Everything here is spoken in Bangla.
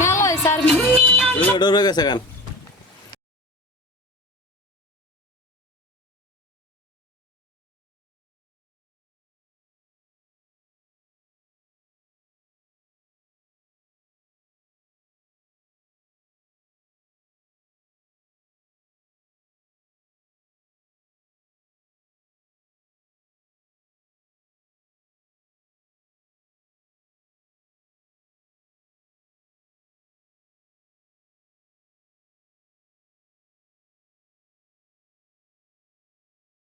মেলা হয়েছে আর